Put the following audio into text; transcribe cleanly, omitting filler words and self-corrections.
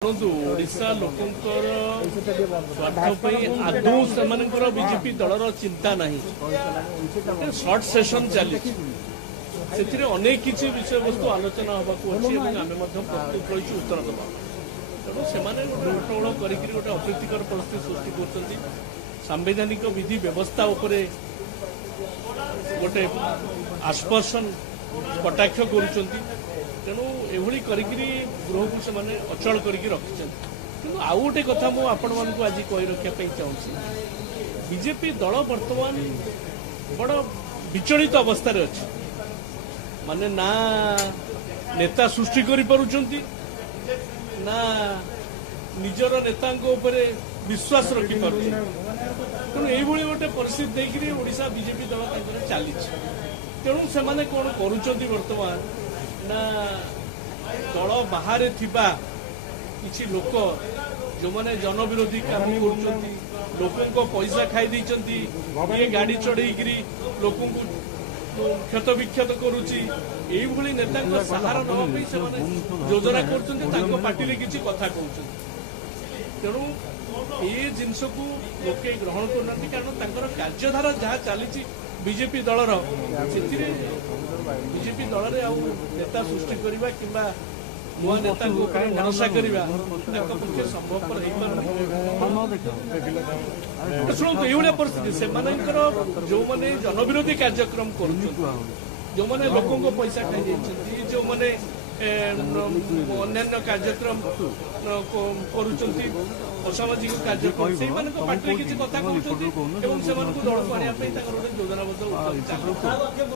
ओडिशा लोकंकर स्वार्थ आदौ से बीजेपी दलर चिंता नहीं शॉर्ट सेशन चली अनेक किसी विषय वस्तु आलोचना होगा आम प्रस्तुत रही उत्तर देवा तेणु से हट्टगोल कर अप्रीतिकर परिस्थिति सृष्टि कर संवैधानिक विधि व्यवस्था उपरे गोटे आश्वासन कटाक्ष कर तेणु एभली गृह को से अचल करके रखिंट कि आउ गोटे कथा मुझे आपण मानक आज कही रखापी चाहूँगी बीजेपी दल बर्तमान बड़ विचलित अवस्था अच्छी माने ना नेता सृष्टि कर ना निजर नेता विश्वास रखि पार तेणु ये गोटे परिस्थिति देखिए ओडिशा बीजेपी दल चली तेणु से कौन करुँच बर्तमान ना दल बाहर थिबा किछि लोक जो माने जनविरोधी काम कर लोकों पैसा खाई देइचंती ये गाड़ी चढ़ेगी लोक क्षत विक्षत करुच्ची यही नेता सहारा नापी से योजना कर पार्टी किसी कथा कहते तेणु ये जिनस को लोके ग्रहण करना कारण कार्यधारा जहाँ चली बीजेपी दलर बीजेपी दल में नेता सृष्टि करवा कि नुआ नेता भरोसा करवा संभवपर शुणु ये परिस्थिति से जो मैंने जनविरोधी कार्यक्रम कर जो मैंने लोकों पैसा खाई जो मैंने अन्य कार्यक्रम असामाजिक कार्यक्रम से पार्टी किसी कथा कहते दल को आने योजनाबद्ध